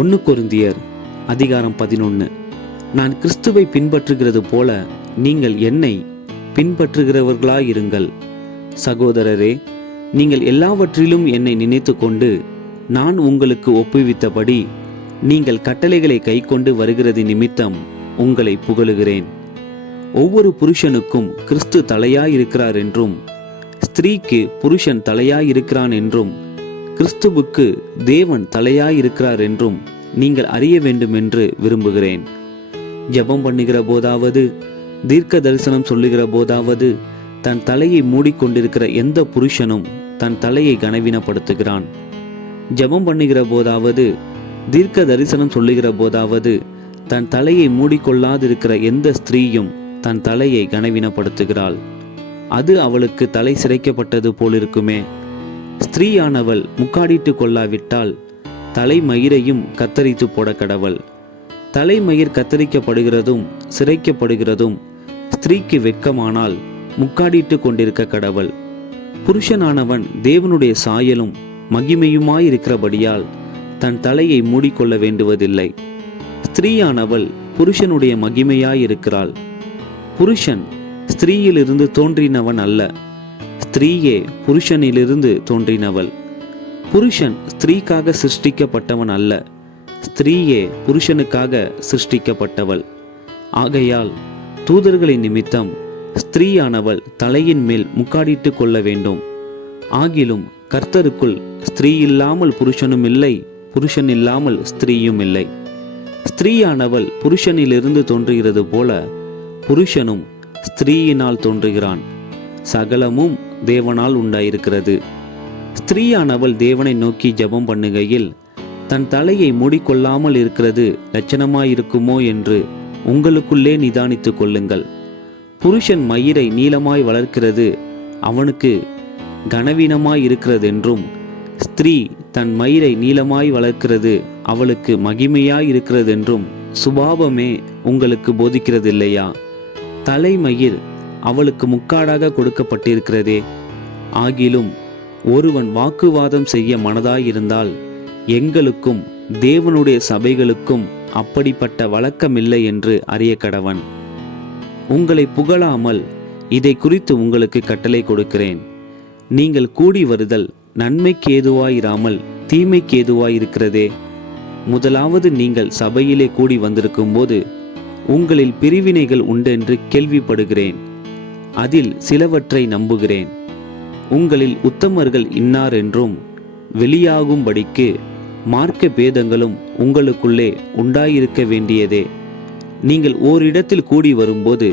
ஒன்று குருந்தியர் அதிகாரம் பதினொன்று நான் கிறிஸ்துவை பின்பற்றுகிறது போல நீங்கள் என்னை பின்பற்றுகிறவர்களாயிருங்கள் சகோதரரே நீங்கள் எல்லாவற்றிலும் என்னை நினைத்து கொண்டு நான் உங்களுக்கு ஒப்புவித்தபடி நீங்கள் கட்டளைகளை கைக்கொண்டு வருகிறது நிமித்தம் உங்களை புகழுகிறேன் ஒவ்வொரு புருஷனுக்கும் கிறிஸ்து தலையாயிருக்கிறார் என்றும் ஸ்திரீக்கு புருஷன் தலையாயிருக்கிறான் என்றும் கிறிஸ்துவுக்கு தேவன் தலையாயிருக்கிறார் என்றும் நீங்கள் அறிய வேண்டும் என்று விரும்புகிறேன் ஜபம் பண்ணுகிற போதாவது தீர்க்க தரிசனம் சொல்லுகிற போதாவது தன் தலையை மூடிக்கொண்டிருக்கிற எந்த புருஷனும் தன் தலையை கனவீனப்படுத்துகிறான் ஜபம் பண்ணுகிற போதாவது தீர்க்க தரிசனம் சொல்லுகிற போதாவது தன் தலையை மூடிக்கொள்ளாதிருக்கிற எந்த ஸ்திரீயும் தன் தலையை கனவீனப்படுத்துகிறாள் அது அவளுக்கு தலை சிறைக்கப்பட்டது போலிருக்குமே ஸ்திரீயானவள் முக்காடிட்டு கொள்ளாவிட்டால் தலைமயிரையும் கத்தரித்து போட கடவள் தலைமயிர் கத்தரிக்கப்படுகிறதும் சிறைக்கப்படுகிறதும் ஸ்திரீக்கு வெட்கமானால் முக்காடிட்டு கொண்டிருக்க கடவள் புருஷனானவன் தேவனுடைய சாயலும் மகிமையுமாயிருக்கிறபடியால் தன் தலையை மூடிக்கொள்ள வேண்டுவதில்லை ஸ்திரீயானவள் புருஷனுடைய மகிமையாயிருக்கிறாள் புருஷன் ஸ்திரீயிலிருந்து தோன்றினவன் அல்ல ஸ்திரீயே புருஷனிலிருந்து தோன்றினவள் புருஷன் ஸ்திரீக்காக சிருஷ்டிக்கப்பட்டவன் அல்ல ஸ்திரீயே புருஷனுக்காக சிருஷ்டிக்கப்பட்டவள் ஆகையால் தூதர்களின் நிமித்தம் ஸ்திரீயானவள் தலையின் மேல் முக்காடிட்டு கொள்ள வேண்டும் ஆகிலும் கர்த்தருக்குள் ஸ்திரீ இல்லாமல் புருஷனும் இல்லை புருஷன் இல்லாமல் ஸ்திரீயும் இல்லை ஸ்திரீயானவள் புருஷனிலிருந்து தோன்றுகிறது போல புருஷனும் ஸ்திரீயினால் தோன்றுகிறான் சகலமும் தேவனால் உண்டாயிருக்கிறது ஸ்திரீயானவள் தேவனை நோக்கி ஜபம் பண்ணுகையில் தன் தலையை மூடிக்கொள்ளாமல் இருக்கிறது லட்சணமாயிருக்குமோ என்று உங்களுக்குள்ளே நிதானித்து கொள்ளுங்கள் புருஷன் மயிரை நீளமாய் வளர்க்கிறது அவனுக்கு கனவீனமாய் இருக்கிறதென்றும் ஸ்திரீ தன் மயிரை நீளமாய் வளர்க்கிறது அவளுக்கு மகிமையாய் இருக்கிறதென்றும் சுபாவமே உங்களுக்கு போதிக்கிறதில்லையா தலைமயிர் அவளுக்கு முக்காடாக கொடுக்கப்பட்டிருக்கிறதே ஆகிலும் ஒருவன் வாக்குவாதம் செய்ய மனதாயிருந்தால் எங்களுக்கும் தேவனுடைய சபைகளுக்கும் அப்படிப்பட்ட வழக்கமில்லை என்று அறிய கடவன் உங்களை புகழாமல் இதை குறித்து உங்களுக்கு கட்டளை கொடுக்கிறேன் நீங்கள் கூடி வருதல் நன்மைக்கு ஏதுவாயிராமல் தீமைக்கு ஏதுவாயிருக்கிறதே முதலாவது நீங்கள் சபையிலே கூடி வந்திருக்கும் போது உங்களில் பிரிவினைகள் உண்டென்று கேள்விப்படுகிறேன் அதில் சிலவற்றை நம்புகிறேன் உங்களில் உத்தமர்கள் இன்னார் என்றும் வெளியாகும்படிக்கு மார்க்க பேதங்களும் உங்களுக்குள்ளே உண்டாயிருக்க வேண்டியதே நீங்கள் ஓரிடத்தில் கூடி வரும்போது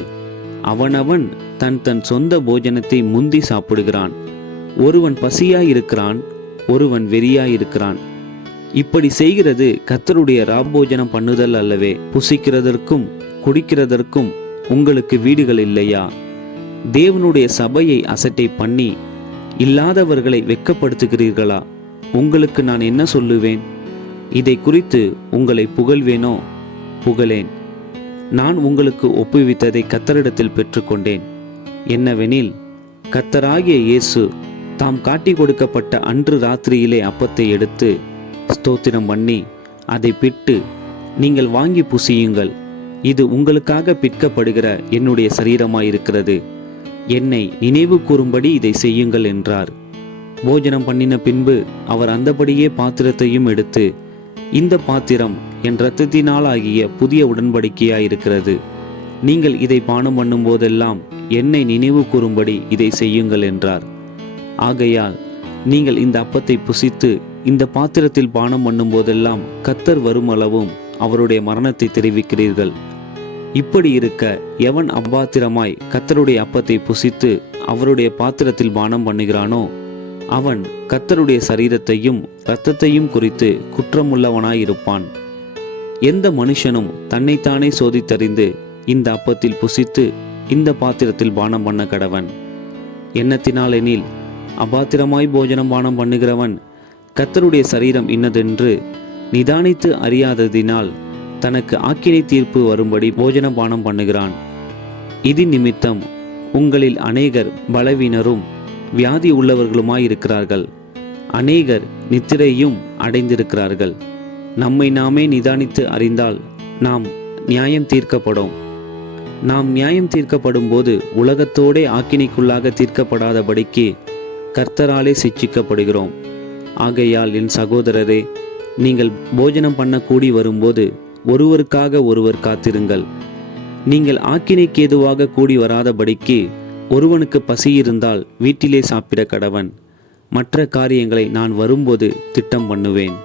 அவனவன் தன் தன் சொந்த போஜனத்தை முந்தி சாப்பிடுகிறான் ஒருவன் பசியாயிருக்கிறான் ஒருவன் வெறியாயிருக்கிறான் இப்படி செய்கிறது கத்தருடைய ராபோஜனம் பண்ணுதல் அல்லவே புசிக்கிறதற்கும் குடிக்கிறதற்கும் உங்களுக்கு வீடுகள் இல்லையா தேவனுடைய சபையை அசட்டை பண்ணி இல்லாதவர்களை வெக்கப்படுத்துகிறீர்களா உங்களுக்கு நான் என்ன சொல்லுவேன் இதை குறித்து உங்களை புகழ்வேனோ புகழேன் நான் உங்களுக்கு ஒப்புவித்ததை கத்தரிடத்தில் பெற்றுக்கொண்டேன் என்னவெனில் கத்தராகிய இயேசு தாம் காட்டி கொடுக்கப்பட்ட அன்று ராத்திரியிலே அப்பத்தை எடுத்து ஸ்தோத்திரம் பண்ணி அதை பிட்டு நீங்கள் வாங்கி புசியுங்கள் இது உங்களுக்காக பிற்கப்படுகிற என்னுடைய சரீரமாயிருக்கிறது என்னை நினைவு கூறும்படி இதை செய்யுங்கள் என்றார் போஜனம் பண்ணின பின்பு அவர் அந்தபடியே பாத்திரத்தையும் எடுத்து இந்த பாத்திரம் என் இரத்தத்தினால் ஆகிய புதிய உடன்படிக்கையாயிருக்கிறது நீங்கள் இதை பானம் பண்ணும் போதெல்லாம் என்னை நினைவு கூறும்படி இதை செய்யுங்கள் என்றார் ஆகையால் நீங்கள் இந்த அப்பத்தை புசித்து இந்த பாத்திரத்தில் பானம் பண்ணும் போதெல்லாம் கத்தர் வரும் அளவும் அவருடைய மரணத்தை தெரிவிக்கிறீர்கள் இப்படி இருக்க எவன் அபாத்திரமாய் கத்தருடைய அப்பத்தை புசித்து அவருடைய பாத்திரத்தில் பானம் பண்ணுகிறானோ அவன் கத்தருடைய சரீரத்தையும் இரத்தத்தையும் குறித்து குற்றமுள்ளவனாயிருப்பான் எந்த மனுஷனும் தன்னைத்தானே சோதித்தறிந்து இந்த அப்பத்தில் புசித்து இந்த பாத்திரத்தில் பானம் பண்ண கடவன் எண்ணத்தினால் எனில் அபாத்திரமாய் போஜனம் பானம் பண்ணுகிறவன் கத்தருடைய சரீரம் இன்னதென்று நிதானித்து அறியாததினால் தனக்கு ஆக்கினை தீர்ப்பு வரும்படி போஜன பானம் பண்ணுகிறான் இது நிமித்தம் உங்களில் அநேகர் பலவீனரும் வியாதி உள்ளவர்களுமாயிருக்கிறார்கள் அநேகர் நித்திரையும் அடைந்திருக்கிறார்கள் நம்மை நாமே நிதானித்து அறிந்தால் நாம் நியாயம் தீர்க்கப்படும் நாம் நியாயம் தீர்க்கப்படும் போது உலகத்தோடே ஆக்கினைக்குள்ளாக தீர்க்கப்படாதபடிக்கு கர்த்தராலே சிச்சிக்கப்படுகிறோம் ஆகையால் என் சகோதரரே நீங்கள் போஜனம் பண்ண கூடி வரும்போது ஒருவருக்காக ஒருவர் காத்திருங்கள் நீங்கள் ஆக்கினைக்கு கூடி வராதபடிக்கு ஒருவனுக்கு பசி இருந்தால் வீட்டிலே சாப்பிட கடவன் மற்ற காரியங்களை நான் வரும்போது திட்டம் பண்ணுவேன்